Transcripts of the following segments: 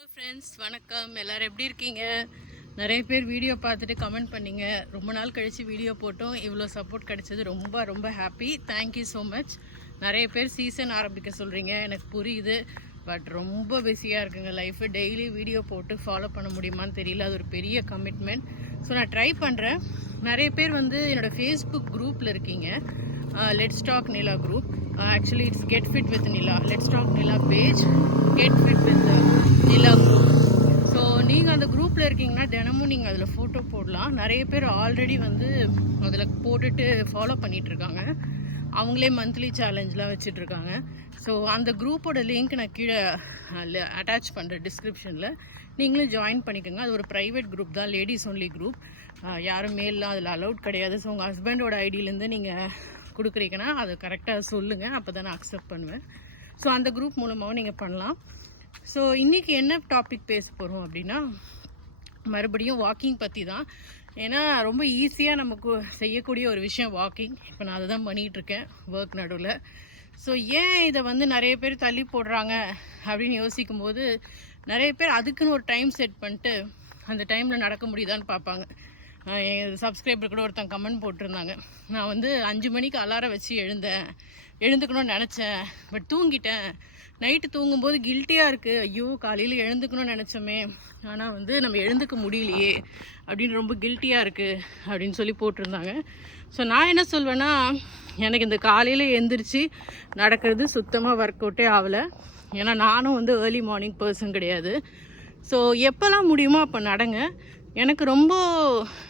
Hello friends வணக்கம். எல்லோரும் எப்படி இருக்கீங்க? நிறைய பேர் வீடியோ பார்த்துட்டு கமெண்ட் பண்ணிங்க. ரொம்ப நாள் கழித்து வீடியோ போட்டோம். இவ்வளோ சப்போர்ட் கிடைச்சது. ரொம்ப ரொம்ப ஹாப்பி தேங்க்யூ ஸோ மச் நிறைய பேர் சீசன் ஆரம்பிக்க சொல்கிறீங்க எனக்கு புரியுது. பட் ரொம்ப பிஸியாக இருக்குங்க லைஃபு டெய்லி வீடியோ போட்டு ஃபாலோ பண்ண முடியுமான்னு தெரியல. அது ஒரு பெரிய கமிட்மெண்ட் ஸோ நான் ட்ரை பண்ணுறேன் நிறைய பேர் வந்து என்னோடய ஃபேஸ்புக் குரூப்பில் இருக்கீங்க. Let's talk Nila group actually it's get fit with Nila let's talk Nila page get fit with அந்த குரூப்பில் இருக்கீங்கன்னா தினமும் நீங்கள் அதில் ஃபோட்டோ போடலாம். நிறைய பேர் ஆல்ரெடி வந்து அதில் போட்டுட்டு ஃபாலோ பண்ணிகிட்ருக்காங்க அவங்களே மந்த்லி சேலஞ்செலாம் வச்சுட்ருக்காங்க ஸோ அந்த குரூப்போட லிங்க் நான் கீழே அட்டாச் பண்ணுறேன் டிஸ்கிரிப்ஷனில் நீங்களும் ஜாயின் பண்ணிக்கோங்க. அது ஒரு ப்ரைவேட் குரூப் தான். லேடிஸ் ஒன்லி குரூப் யாரும் மேல்லாம் அதில் அலௌட் கிடையாது. ஸோ உங்கள் ஹஸ்பண்டோட ஐடியிலேருந்து நீங்கள் கொடுக்குறீங்கன்னா அதை கரெக்டாக சொல்லுங்கள் அப்போ தான் நான் அக்செப்ட் பண்ணுவேன். ஸோ அந்த குரூப் மூலமாகவும் நீங்கள் பண்ணலாம். ஸோ இன்றைக்கி என்ன டாபிக் பேச போகிறோம் அப்படின்னா மறுபடியும் வாக்கிங் பற்றி தான். ஏன்னா ரொம்ப ஈஸியாக நமக்கு செய்யக்கூடிய ஒரு விஷயம் வாக்கிங் இப்போ நான் அதை தான் பண்ணிகிட்ருக்கேன் ஒர்க் நடுவில். ஸோ ஏன் இதை வந்து நிறைய பேர் தள்ளி போடுறாங்க அப்படின்னு யோசிக்கும் போது நிறைய பேர் அதுக்குன்னு ஒரு டைம் செட் பண்ணிட்டு அந்த டைமில் நடக்க முடியுதான்னு பார்ப்பாங்க. என் சப்ஸ்கிரைபர் கூட ஒருத்தன் கமெண்ட் போட்டிருந்தாங்க. நான் வந்து அஞ்சு மணிக்கு அலாரம் வச்சு எழுந்தேன். எழுந்துக்கணும்னு நினச்சேன். பட் தூங்கிட்டேன். நைட்டு தூங்கும்போது கில்ட்டியாக இருக்குது ஐயோ காலையில் எழுந்துக்கணும்னு நினச்சோமே. ஆனால் வந்து நம்ம எழுந்துக்க முடியலையே அப்படின்னு ரொம்ப கில்ட்டியாக இருக்குது அப்படின்னு சொல்லி போட்டிருந்தாங்க. ஸோ நான் என்ன சொல்வேன்னா எனக்கு இந்த காலையில் எந்திரிச்சு நடக்கிறது சுத்தமாக ஒர்க் அவுட்டே ஆகலை ஏன்னா நானும் வந்து ஏர்லி மார்னிங் பர்சன் கிடையாது. ஸோ எப்போல்லாம் முடியுமோ அப்போ நடங்க. எனக்கு ரொம்ப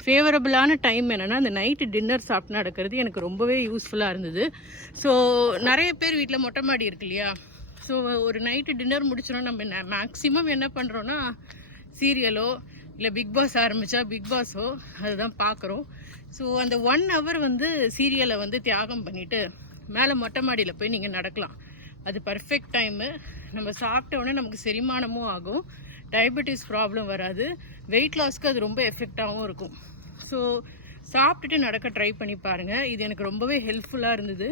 ஃபேவரபுளான டைம் என்னென்னா அந்த நைட்டு டின்னர் சாப்பிட்டு நடக்கிறது எனக்கு ரொம்பவே யூஸ்ஃபுல்லாக இருந்தது. ஸோ நிறைய பேர் வீட்டில் மொட்டை மாடி இருக்கு இல்லையா? ஸோ ஒரு நைட்டு டின்னர் முடிச்சோன்னா நம்ம மேக்ஸிமம் என்ன பண்ணுறோன்னா சீரியலோ இல்லை பிக் பாஸ் ஆரம்பித்தா பிக் பாஸோ அதுதான் பார்க்குறோம் ஸோ அந்த ஒன் ஹவர் வந்து சீரியலை வந்து தியாகம் பண்ணிவிட்டு மேலே மொட்டை மாடியில் போய் நீங்கள் நடக்கலாம். அது பர்ஃபெக்ட் டைமு நம்ம சாப்பிட்ட உடனே நமக்கு செரிமானமும் ஆகும். டயபெட்டிஸ் ப்ராப்ளம் வராது. வெயிட் லாஸ்க்கு அது ரொம்ப எஃபெக்டாகவும் இருக்கும். ஸோ சாப்பிட்டுட்டு நடக்க ட்ரை பண்ணி பாருங்கள் இது எனக்கு ரொம்பவே ஹெல்ப்ஃபுல்லாக இருந்தது.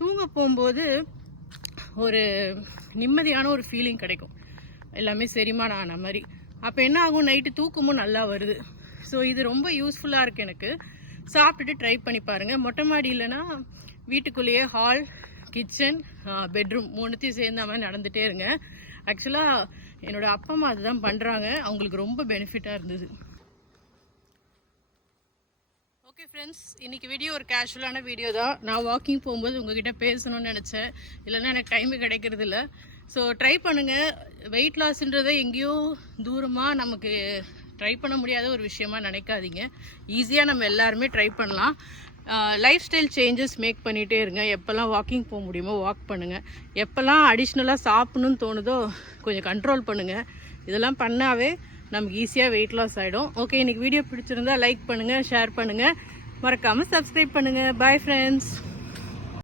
தூங்க போகும்போது ஒரு நிம்மதியான ஒரு ஃபீலிங் கிடைக்கும். எல்லாமே செரிமானம் ஆன மாதிரி. அப்போ என்ன ஆகும்? நைட்டு தூக்கமும் நல்லா வருது. ஸோ இது ரொம்ப யூஸ்ஃபுல்லாக இருக்குது எனக்கு. சாப்பிட்டுட்டு ட்ரை பண்ணி பாருங்கள் மொட்டை மாடி இல்லைன்னா வீட்டுக்குள்ளேயே ஹால் கிச்சன் பெட்ரூம் மூணுத்தையும் சேர்ந்த மாதிரி நடந்துகிட்டே இருங்க. ஆக்சுவலாக என்னோட அப்பா அம்மா அதுதான் பண்ணுறாங்க அவங்களுக்கு ரொம்ப பெனிஃபிட்டாக இருந்தது. ஓகே ஃப்ரெண்ட்ஸ் இன்றைக்கி வீடியோ ஒரு கேஷுவலான வீடியோ தான். நான் வாக்கிங் போகும்போது உங்ககிட்ட பேசணும்னு நினச்சேன். இல்லைன்னா எனக்கு டைம் கிடைக்கிறது இல்லை. ஸோ ட்ரை பண்ணுங்கள் வெயிட் லாஸ்ன்றதை எங்கேயோ தூரமாக நமக்கு ட்ரை பண்ண முடியாத ஒரு விஷயமா நினைக்காதீங்க. ஈஸியாக நம்ம எல்லாருமே ட்ரை பண்ணலாம். லைஃப் ஸ்டைல் சேஞ்சஸ் மேக் பண்ணிகிட்டே இருங்க. எப்போல்லாம் வாக்கிங் போக முடியுமோ வாக் பண்ணுங்கள் எப்போல்லாம் அடிஷ்னலாக சாப்பிட்ணுன்னு தோணுதோ கொஞ்சம் கண்ட்ரோல் பண்ணுங்கள் இதெல்லாம் பண்ணாவே நமக்கு ஈஸியாக வெயிட் லாஸ் ஆகிடும் ஓகே இன்றைக்கி வீடியோ பிடிச்சிருந்தா லைக் பண்ணுங்கள் ஷேர் பண்ணுங்கள் மறக்காமல் சப்ஸ்கிரைப் பண்ணுங்கள் பாய் ஃப்ரெண்ட்ஸ்